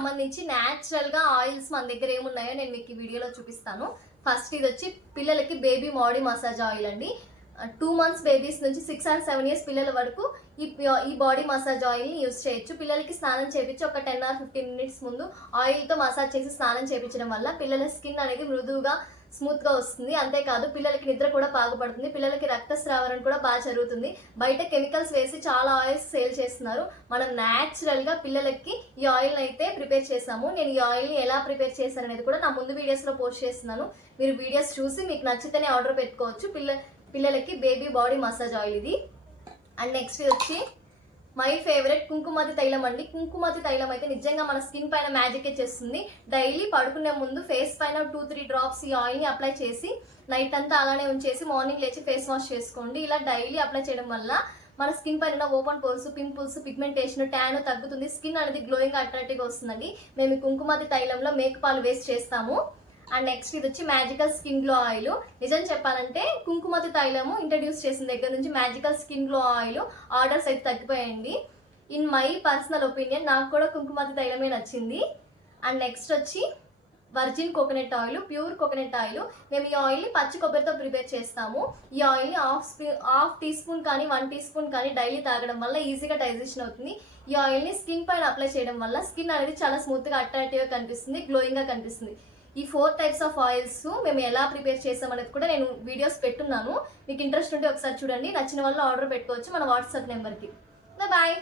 సంబంధించి న్యాచురల్గా ఆయిల్స్ మన దగ్గర ఏమున్నాయో నేను మీకు ఈ వీడియోలో చూపిస్తాను. ఫస్ట్ ఇది వచ్చి పిల్లలకి బేబీ బాడీ మసాజ్ ఆయిల్ అండి. 2 months బేబీస్ నుంచి 6 and 7 years పిల్లల వరకు ఈ బాడీ మసాజ్ ఆయిల్ని యూస్ చేయొచ్చు. పిల్లలకి స్నానం చేయించి ఒక 10 or 15 minutes ముందు ఆయిల్తో మసాజ్ చేసి స్నానం చేయించడం వల్ల పిల్లల స్కిన్ అనేది మృదువుగా స్మూత్గా వస్తుంది. అంతేకాదు పిల్లలకి నిద్ర కూడా బాగుపడుతుంది. పిల్లలకి రక్తస్రావణ కూడా బాగా జరుగుతుంది. బయట కెమికల్స్ వేసి చాలా ఆయిల్స్ సేల్ చేస్తున్నారు. మనం న్యాచురల్గా పిల్లలకి ఈ ఆయిల్ని అయితే ప్రిపేర్ చేసాము. నేను ఈ ఆయిల్ని ఎలా ప్రిపేర్ చేశాను అనేది కూడా నా ముందు వీడియోస్లో పోస్ట్ చేస్తున్నాను. మీరు వీడియోస్ చూసి మీకు నచ్చితేనే ఆర్డర్ పెట్టుకోవచ్చు. పిల్లలకి బేబీ బాడీ మసాజ్ ఆయిల్ ఇది. అండ్ నెక్స్ట్ ఇది వచ్చి మై ఫేవరెట్ కుంకుమతి తైలం అండి. కుంకుమతి తైలం అయితే నిజంగా మన స్కిన్ పైన మ్యాజిక్ చేస్తుంది. డైలీ పడుకునే ముందు ఫేస్ పైన 2-3 drops ఈ ఆయిల్ని అప్లై చేసి నైట్ అంతా అలానే ఉంచేసి మార్నింగ్ లేచి ఫేస్ వాష్ చేసుకోండి. ఇలా డైలీ అప్లై చేయడం వల్ల మన స్కిన్ పైన open pores, pimples, pigmentation, tan తగ్గుతుంది. స్కిన్ అనేది గ్లోయింగ్ అట్రాక్టివ్గా వస్తుందండి. మేము కుంకుమతి తైలంలో మేక పాలు వేస్ట్ చేస్తాము. అండ్ నెక్స్ట్ ఇది వచ్చి మ్యాజికల్ స్కిన్ గ్లో ఆయిల్. నిజం చెప్పాలంటే కుంకుమతి తైలము ఇంట్రడ్యూస్ చేసిన దగ్గర నుంచి magical skin glow oil orders అయితే తగ్గిపోయాయండి. ఇన్ మై పర్సనల్ ఒపీనియన్ నాకు కూడా కుంకుమతి తైలమే నచ్చింది. అండ్ నెక్స్ట్ వచ్చి virgin coconut oil, pure coconut oil. మేము ఈ ఆయిల్ని పచ్చి కొబ్బరితో ప్రిపేర్ చేస్తాము. ఈ ఆయిల్ని హాఫ్ టీ స్పూన్ కానీ 1 teaspoon కానీ డైలీ తాగడం వల్ల ఈజీగా డైజెషన్ అవుతుంది. ఈ ఆయిల్ని స్కిన్ పైన అప్లై చేయడం వల్ల స్కిన్ అనేది చాలా స్మూత్గా అట్రాక్టివ్గా కనిపిస్తుంది, గ్లోయింగ్గా కనిపిస్తుంది. ఈ 4 types ఆఫ్ ఆయిల్స్ మేము ఎలా ప్రిపేర్ చేస్తామనేది కూడా నేను వీడియోస్ పెట్టున్నాను. మీకు ఇంట్రెస్ట్ ఉంటే ఒకసారి చూడండి. నచ్చిన వాళ్ళు ఆర్డర్ పెట్టుకోవచ్చు మన వాట్సాప్ నెంబర్కి. బాయ్.